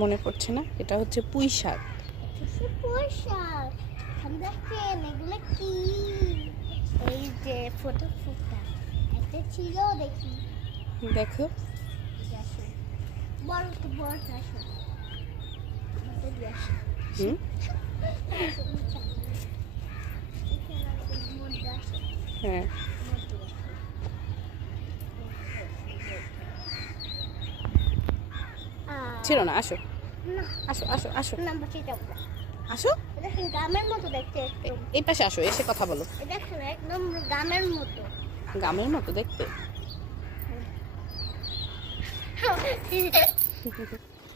মনে পড়ছে না? এটা হচ্ছে পুঁই শাক। কিছু পোশাক ছিল না আসো। না। আসো আসো আসো। আসো। গ্রামের মতো দেখতে এই পাশে আসো এসে কথা বলো। একদম গ্রামের মতো। গ্রামের মতো দেখতে।